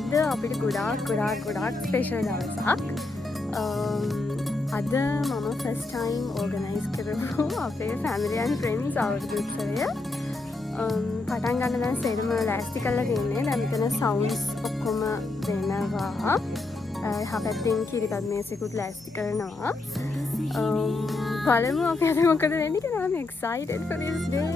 අද අපිට ගොඩාක් ස්පේෂල් දවසක්. අද මම ෆස්ට් ටයිම් ඕගනයිස් කරපු අපේ ෆැමිලි ඇන්ඩ් ෆ්‍රෙන්ඩ්ස් අවුරුදු උත්සවය. පටන් ගන්න දැන් සේරම ලෑස්ති කරලා තියෙන්නේ. දැන් මෙතන සවුන්ඩ්ස් ඔක්කොම දෙනවා. හපැත්තෙන් කිරිබත් මේසෙකුත් ලෑස්ති කරනවා. බලමු අපි අද මොකද වෙන්නේ කියලා. I'm excited for this day.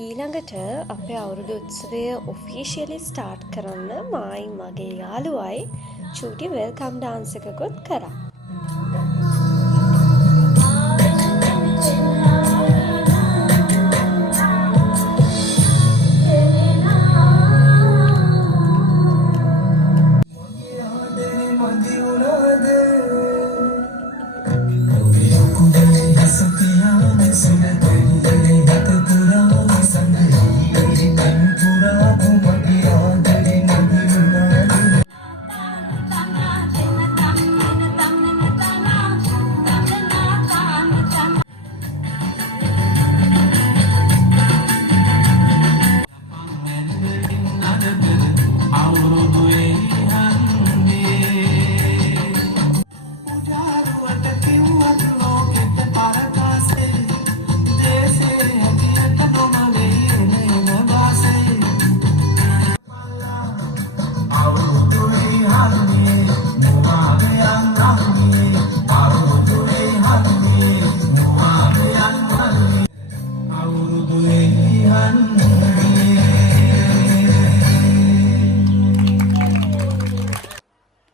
ඊළඟට අපේ අවුරුදු උත්සවය ඔෆිෂියලි ස්ටාර්ට් කරන්න මායි මගේ යාළුවයි චූටි වෙල්කම් ඩාන්ස් එකකුත් කරා.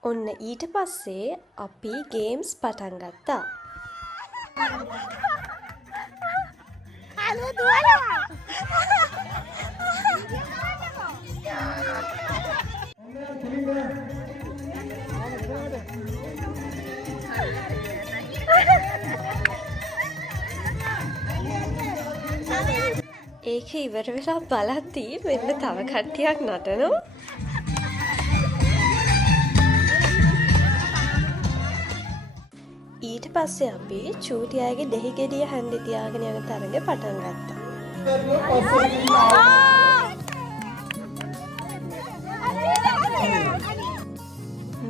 ඔන්න ඊට පස්සේ අපි ගේම්ස් පටන් ගත්තා. ඒක ඉවර වෙලා බලද්දී මෙන්න තව කට්ටියක් නටනවා. ඊට පස්සේ අපි චූටි අයගේ දෙහි ගෙඩිය හැන්දේ තියාගෙන යන තරඟ පටන් ගත්තා.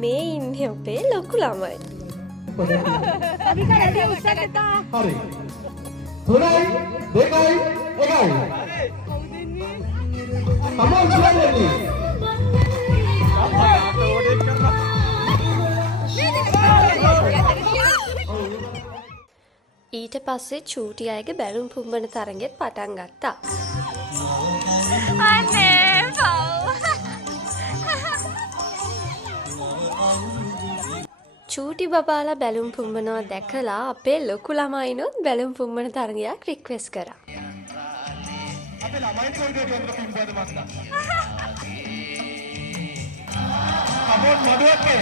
මේ ඉන්නේ අපේ ලොකු ළමයි. හරි. 3යි 2යි 1යි. තමන් කියන්නේ. ඊට පස්සේ චූටි අයගේ බැලුම් පුම්බන තරගෙත් පටන් ගත්තා. චූටි බබාලා බැලුම් පුම්බනවා දැකලා අපේ ලොකු ළමයිනොත් බැලුම් පුම්බන තරගයක් රික්වෙස්ට් කරා. අපේ ළමයින් කොයිද පුම්බවද මස්සා? අපෝ මඩුවකේ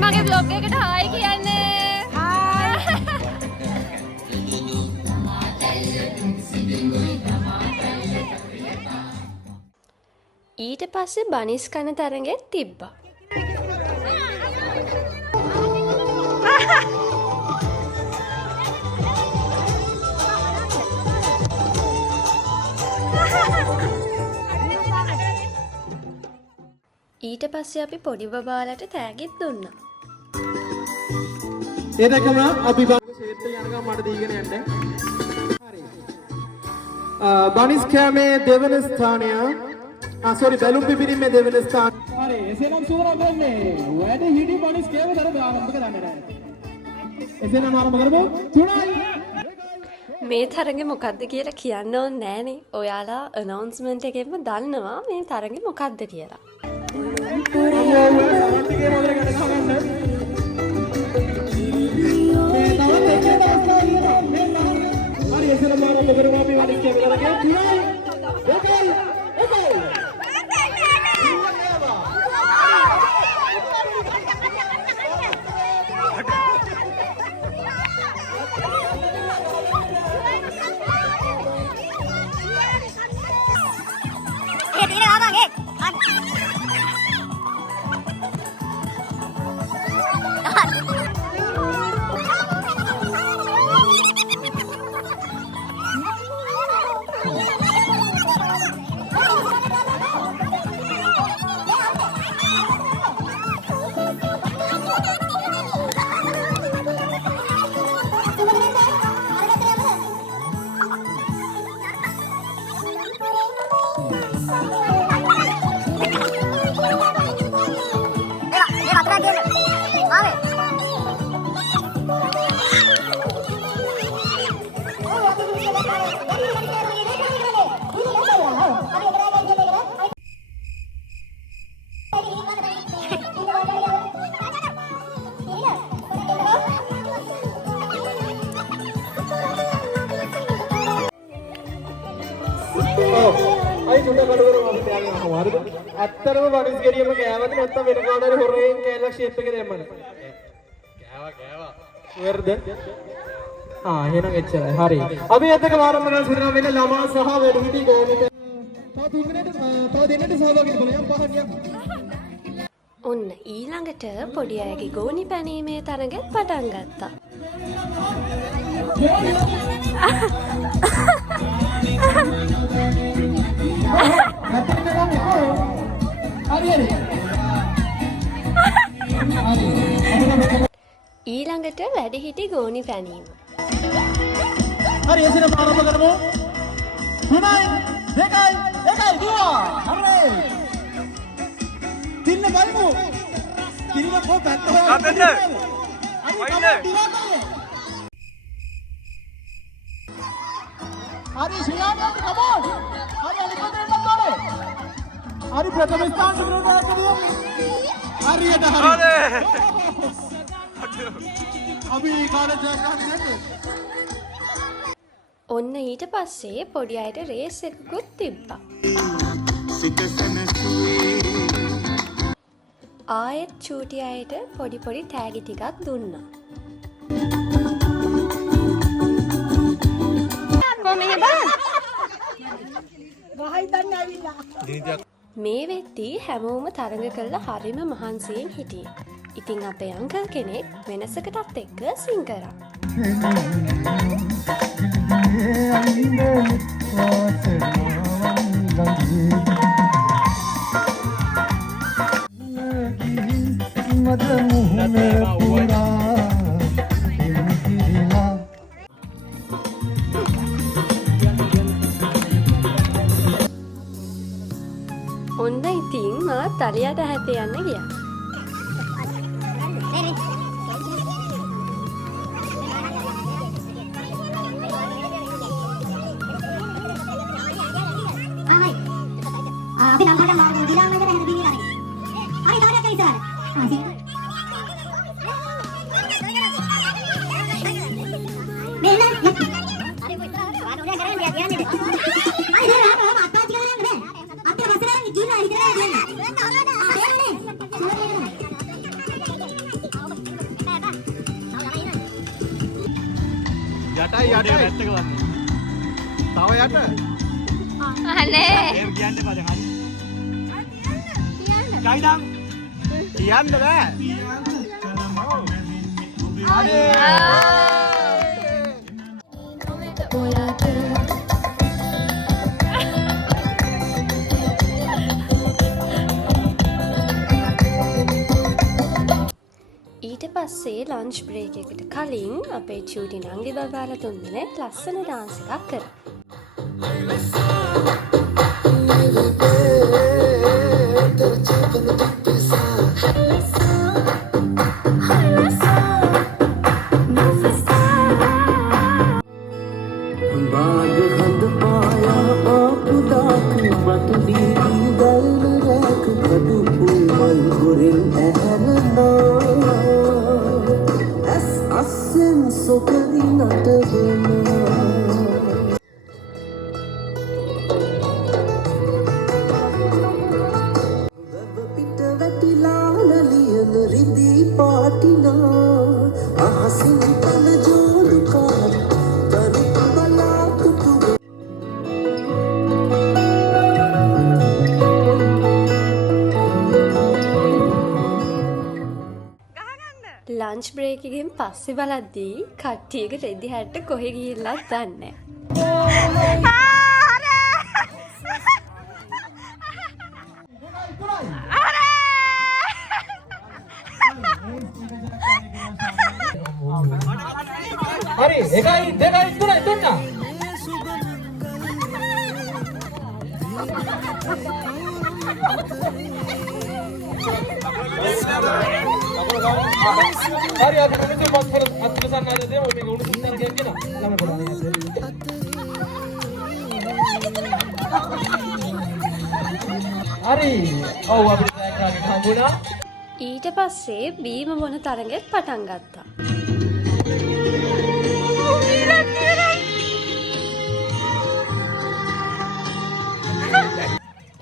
මගේ බ්ලොග් එකට හායි කියන්නේ. ඊට පස්සේ බනිස් කන තරගෙත් තිබ්බා. ඊට පස්සේ අපි පොඩි බබාලට තෑගිත් දුන්නා. ඒ දැකම අපි ශේත්‍රය යනකම් මට දීගෙන යන්න. හරි. බනිස් කෑමේ දෙවන ස්ථානය බැලුම් පිපිරීමේ දෙවන ස්ථාන. හරි එසේනම් සූරාගන්නේ වැඩ හිටි බනිස් කෑම දර ආරම්භ කරන්න නැහැ. එසේනම් ආරම්භ කරමු. 3යි. මේ තරගෙ මොකක්ද කියලා කියන්න ඕනේ නෑනේ. ඔයාලා අනවුන්ස්මන්ට් එකෙන්ම දන්නවා මේ තරගෙ මොකක්ද කියලා. හරි එසේනම් ආරම්භ කරමු අපි බනිස් කෑම කරගෙන 3යි. 2යි. 1යි. අයි සුදා කඩවර වගේ යාගෙන ආවා හරිද? ඇත්තටම බනිස් ගෙඩියම ගෑවද නැත්නම් වෙන කාටරි හොරෙන් කෑල්ලක් ෂේප් එකේ දැම්මද? ගෑවා. වර්ද? එහෙනම් එච්චරයි. හරි. අපි එතකම ආරම්භ කරන සිරන වෙන ළමා සහ වැඩිහිටි ගෝනික. තව දෙන්නට සහභාගී වෙන්න පහනියක්. ඔන්න ඊළඟට පොඩි අයගේ ගෝනි පැනීමේ තරගෙත් පටන් ගත්තා. ඊළඟට වැඩිහිටි ගෝනි පැනීම. හරි එසේනම් ආරම්භ කරමු. 3යි 2යි 1යි දුවා. හරි. තින්න බලමු. කිරිම කො පැත්ත හොය. අතෙන්ද. වයින්ද. හරි ශ්‍රියාන්ත කමෝන්. හරි අනිකට එන්න ඕනේ. හරි ප්‍රථම ස්ථාන සුරේන්ද්‍රට දෙමු. හරියට හරි. අපි කාලේ ජයග්‍රහණය ඔන්න ඊට පස්සේ පොඩි අයට රේස් එකකුත් තිබ්බා. ආයෙත් චූටි අයට පොඩි පොඩි තෑගි ටිකක් දුන්නා. මේ වෙද්දී හැමෝම තරඟ කළා හරිම මහන්සියෙන් හිටියේ. ඉතින් අපේ අංකල් කෙනෙක් වෙනසකටත් එක්ක සිං කරා. ඔන්න ඉතින් මා තලියට හැත යන්න ගියා. අපි නම් හදන්න මාර්ගය දිලා මම දැන් දිවි කරන්නේ. හරි තාරයක් ඉස්සරහ. මෙන්න. හරි කොයිතරම් වාඩ උඩ කරගෙන ගියා කියන්නේ. හරි නේද? අත්තාචි කරන්නේ නැහැ. අපේ වසරෙන් ගිහින් ඉතලා දෙන්න. යටයි පැත්තක වන්න. තව යට. අනේ. එහෙම කියන්න එපා දැන් හරි. කියන්න. කියන්න බෑ. පස්සේ ලන්ච් බ්‍රේක් එකට කලින් අපේ චූටි නංගි බබාලා තුන්දෙනෙක් ලස්සන ඩාන්ස් එකක් කරා. ලන්ච් බ්‍රේක් එකෙන් පස්සේ බලද්දී කට්ටියක රෙදි හැට්ට කොහෙ ගිහිල්ලත් දන්නේ හරි 1 2 3 දෙන්න. හරි අපි මෙතන මස්තර අත්පසන්න ආද දෙමු මේක උණු සුන්දර කියන ළම බලන්න. හරි ඔව් අපිට දැක්කාගේ හම්බුණා. ඊට පස්සේ බීම බොන තරගෙත් පටන් ගත්තා.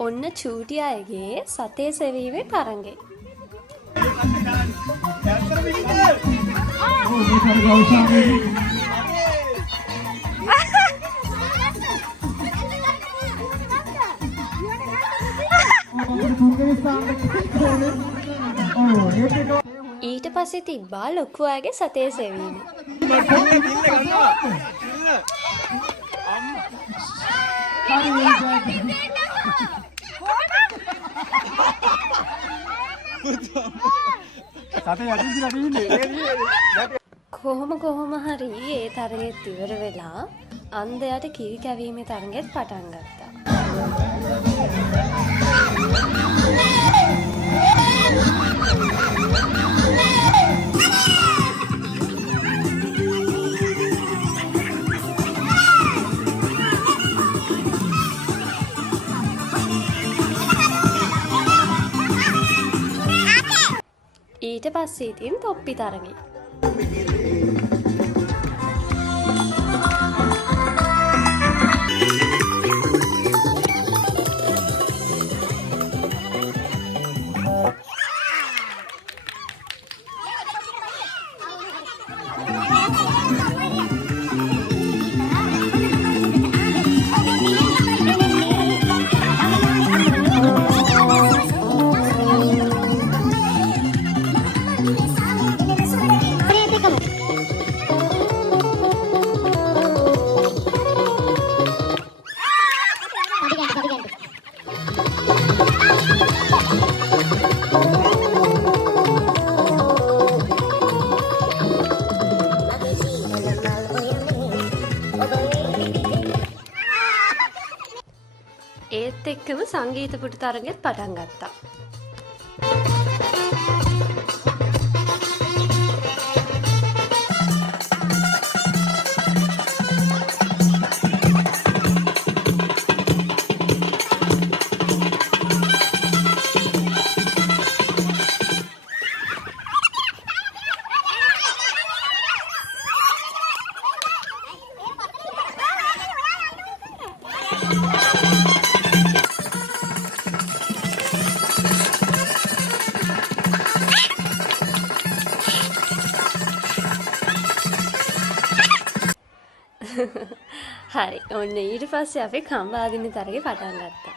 ඔන්න චූටි අයගේ සතේ සෙවීමේ තරඟේ. ඊට පස්සේ තිබ්බා ලොකු අයගේ සතේ සෙවීම. කොහොම හරි ඒ තරගෙත් ඉවර වෙලා අන්දයට කිරි කැවීමේ තරගෙත් පටන් ගත්තා. ඊට පස්සේ ඉතින් තොප්පි තරගෙ. ඒත් එක්කම සංගීත පුටු තරගෙත් පටන් ගත්තා. හරි ඔන්න ඊට පස්සේ අපි කම්බාදින්න තරගේ පටන් ගත්තා.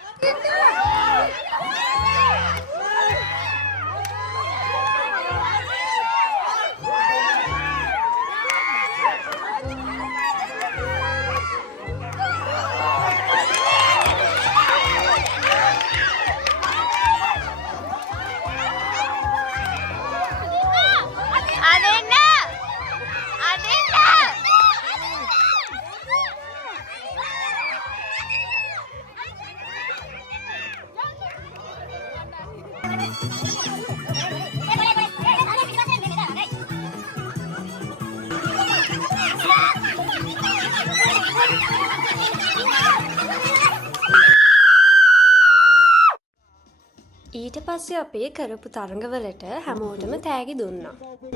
ඊට පස්සේ අපි කරපු තරඟවලට හැමෝටම තෑගි දුන්නා.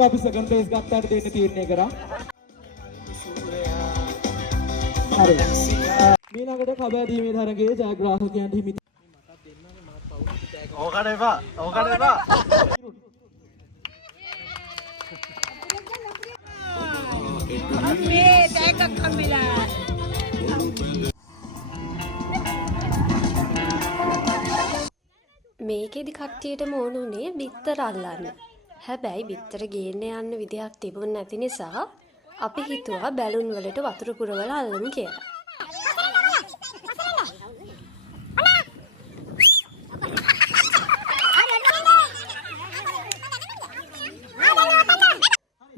අපි සෙකන්ඩ් ප්ලේස් ගත්තාට දෙන්න තීරණය කරා. හරි. ඊළඟට කබා දීමේ තරගයේ ජයග්‍රාහකයන්ට හිමි. ඕකට එපා. ඕකට එපා. මේකෙදි කට්ටියටම ඕන උනේ බිත්තර අල්ලන්න. හැබැයි බිත්තර ගේන්න යන්න විදිහක් තිබුණ නැති නිසා අපි හිතුවා බැලුන් වලට වතුර පුරවලා අල්ලමු කියලා.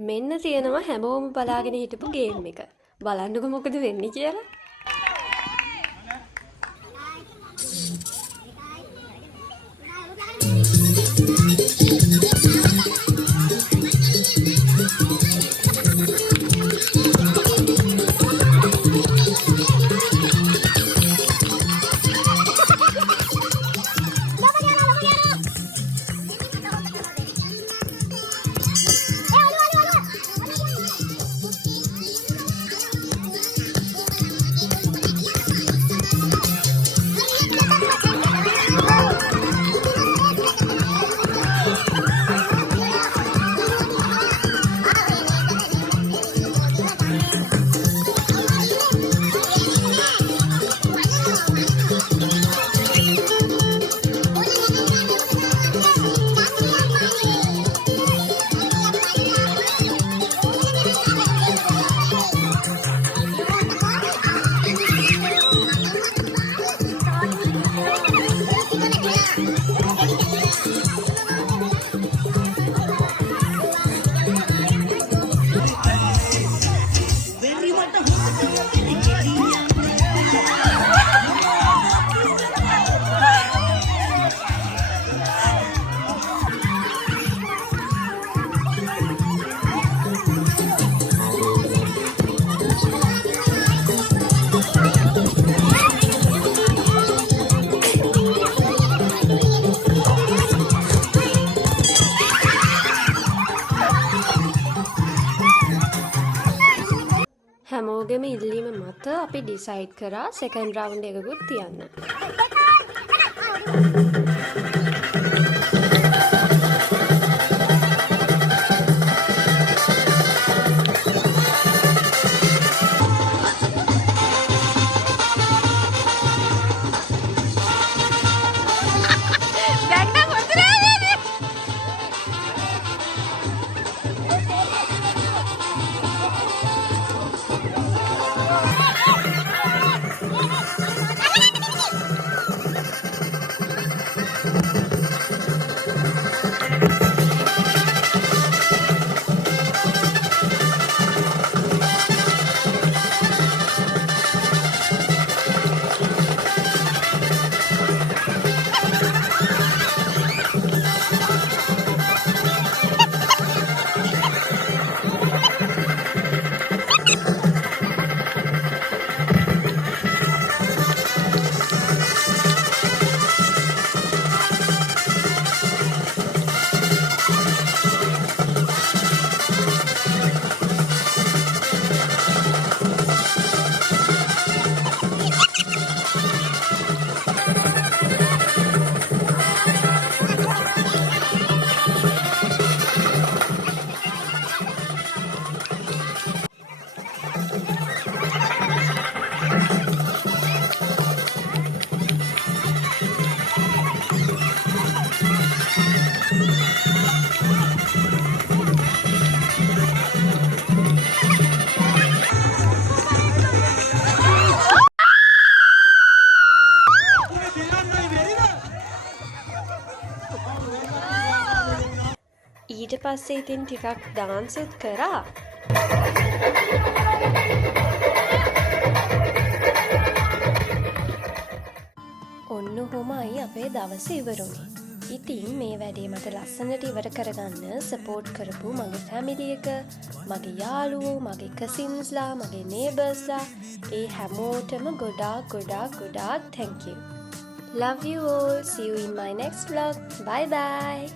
මෙන්න තියෙනවා හැමෝම බලාගෙන හිටපු ගේම් එක. බලන්නකො මොකද වෙන්නේ කියලා. හැමෝගෙම ඉල්ලීම මත අපි ඩිසයිඩ් කරා සෙකන්ඩ් රවුන්ඩ් එකකුත් තියන්න. ඊට පස්සේ ඉතින් ටිකක් ඩාන්සුත් කරා. ඔන්න ඔහොමයි අපේ දවස ඉවර වුණේ. ඉතින් මේ වැඩේ මට ලස්සනට ඉවර කරගන්න සපෝට් කරපු මගේ ෆැමිලි එක, මගේ යාළුවෝ, මගේ කසින්ස්ලා, මගේ නේබර්ස්ලා, ඒ හැමෝටම ගොඩාක් thank you. Love you all. See you in my next vlog. Bye bye.